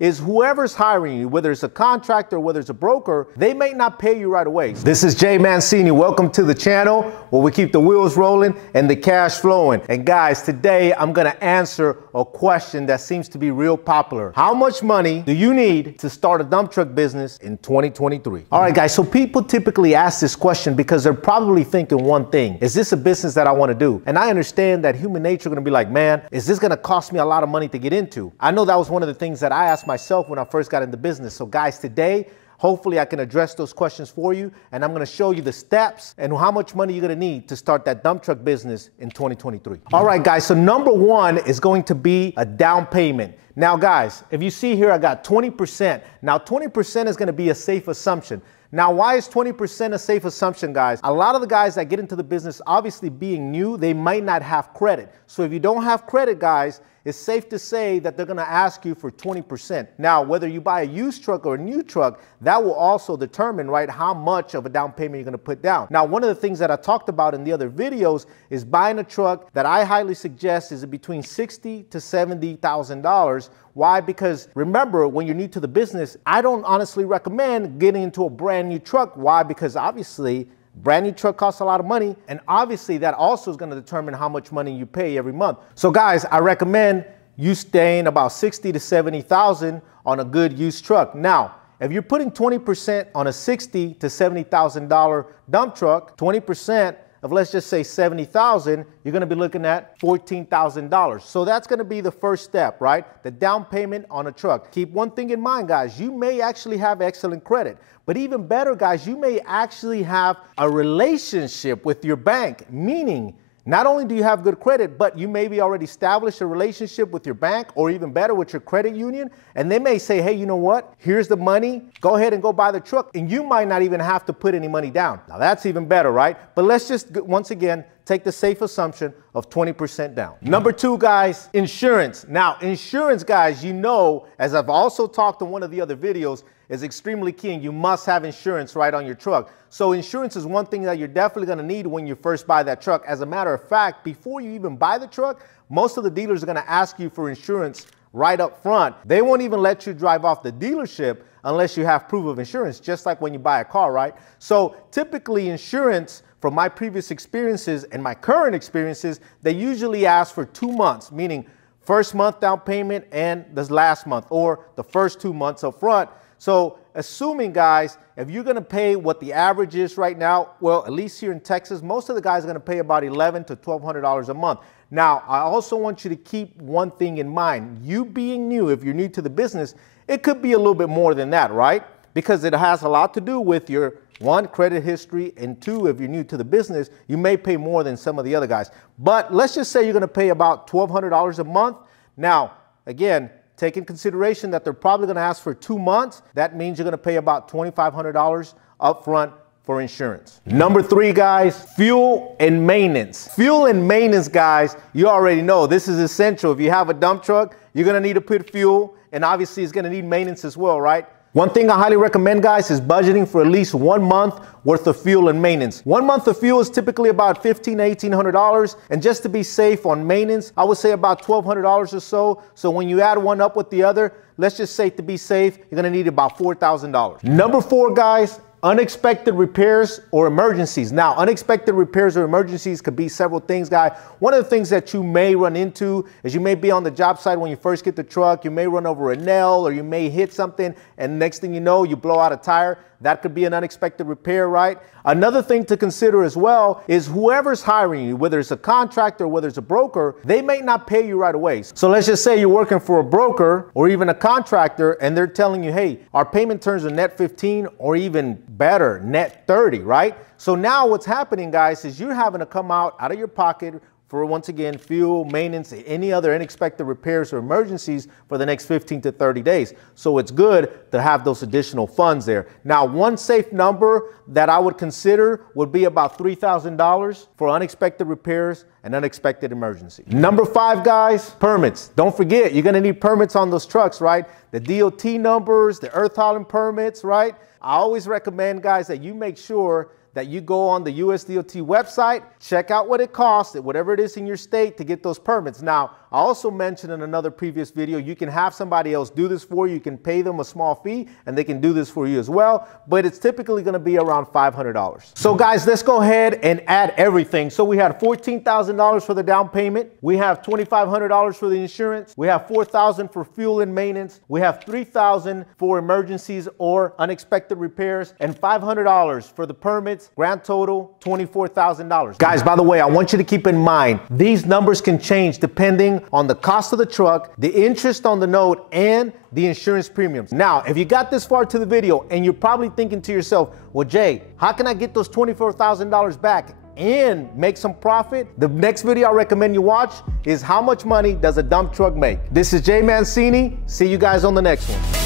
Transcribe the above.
is whoever's hiring you, whether it's a contractor or whether it's a broker, they may not pay you right away. This is Jay Mancini. Welcome to the channel where we keep the wheels rolling and the cash flowing. And guys, today I'm going to answer a question that seems to be real popular. How much money do you need to start a dump truck business in 2023? All right, guys, so people typically ask this question because they're probably thinking one thing: is this a business that I want to do? And I understand that human nature is going to be like, man, is this going to cost me a lot of money to get into? I know that was one of the things that I asked myself when I first got into business. So guys, today, hopefully I can address those questions for you, and I'm going to show you the steps and how much money you're going to need to start that dump truck business in 2023. All right, guys, so number one is going to be a down payment. Now, guys, if you see here, I got 20%. Now, 20% is going to be a safe assumption. Now, why is 20% a safe assumption, guys? A lot of the guys that get into the business, obviously being new, they might not have credit. So if you don't have credit, guys, it's safe to say that they're going to ask you for 20%. Now, whether you buy a used truck or a new truck, that will also determine, right, how much of a down payment you're going to put down. Now, one of the things that I talked about in the other videos is buying a truck that I highly suggest is between $60,000 to $70,000. Why? Because remember, when you're new to the business, I don't honestly recommend getting into a brand new truck. Why? Because obviously, brand new truck costs a lot of money, and obviously that also is going to determine how much money you pay every month. So guys, I recommend you staying about $60,000 to $70,000 on a good used truck. Now, if you're putting 20% on a $60,000 to $70,000 dump truck, 20% of, let's just say, $70,000, you're going to be looking at $14,000. So that's going to be the first step, right? The down payment on a truck. Keep one thing in mind, guys. You may actually have excellent credit, but even better, guys, you may actually have a relationship with your bank, meaning not only do you have good credit, but you maybe already established a relationship with your bank, or even better, with your credit union. And they may say, hey, you know what? Here's the money. Go ahead and go buy the truck. And you might not even have to put any money down. Now, that's even better, right? But let's just, once again, take the safe assumption of 20% down. Number two, guys, insurance. Now, insurance, guys, you know, as I've also talked in one of the other videos, is extremely key, and you must have insurance right on your truck. So insurance is one thing that you're definitely going to need when you first buy that truck. As a matter of fact, before you even buy the truck, most of the dealers are going to ask you for insurance right up front. They won't even let you drive off the dealership unless you have proof of insurance, just like when you buy a car, right? So typically insurance, from my previous experiences and my current experiences, they usually ask for 2 months, meaning first month down payment and the last month, or the first 2 months up front. So assuming, guys, if you're going to pay what the average is right now, well, at least here in Texas, most of the guys are going to pay about $1,100 to $1,200 a month. Now, I also want you to keep one thing in mind. You being new, if you're new to the business, it could be a little bit more than that, right? Because it has a lot to do with your, one, credit history, and two, if you're new to the business, you may pay more than some of the other guys. But let's just say you're going to pay about $1,200 a month. Now, again, take in consideration that they're probably going to ask for 2 months. That means you're going to pay about $2,500 up front for insurance. Number three, guys, fuel and maintenance. Fuel and maintenance, guys, you already know this is essential. If you have a dump truck, you're going to need to put fuel, and obviously it's going to need maintenance as well, right? One thing I highly recommend, guys, is budgeting for at least 1 month worth of fuel and maintenance. 1 month of fuel is typically about $1,500 to $1,800. And just to be safe on maintenance, I would say about $1,200 or so. So when you add one up with the other, let's just say to be safe, you're gonna need about $4,000. Number four, guys, unexpected repairs or emergencies. Now, unexpected repairs or emergencies could be several things, guys. One of the things that you may run into is you may be on the job site when you first get the truck, you may run over a nail, or you may hit something, and next thing you know, you blow out a tire. That could be an unexpected repair, right? Another thing to consider as well is whoever's hiring you, whether it's a contractor or whether it's a broker, they may not pay you right away. So let's just say you're working for a broker or even a contractor, and they're telling you, hey, our payment terms are net 15 or even better, net 30, right? So now what's happening, guys, is you're having to come out of your pocket for, once again, fuel, maintenance, any other unexpected repairs or emergencies for the next 15 to 30 days. So it's good to have those additional funds there. Now, one safe number that I would consider would be about $3,000 for unexpected repairs and unexpected emergencies. Number five, guys, permits. Don't forget, you're gonna need permits on those trucks, right? The DOT numbers, the earth hauling permits, right? I always recommend, guys, that you make sure that you go on the USDOT website, check out what it costs, whatever it is in your state, to get those permits. Now, I also mentioned in another previous video, you can have somebody else do this for you. You can pay them a small fee and they can do this for you as well, but it's typically gonna be around $500. So guys, let's go ahead and add everything. So we had $14,000 for the down payment. We have $2,500 for the insurance. We have $4,000 for fuel and maintenance. We have $3,000 for emergencies or unexpected repairs, and $500 for the permits. Grand total, $24,000. Guys, by the way, I want you to keep in mind, these numbers can change depending on the cost of the truck, the interest on the note, and the insurance premiums. Now, if you got this far to the video and you're probably thinking to yourself, well, Jay, how can I get those $24,000 back and make some profit? The next video I recommend you watch is how much money does a dump truck make? This is Jay Mancini. See you guys on the next one.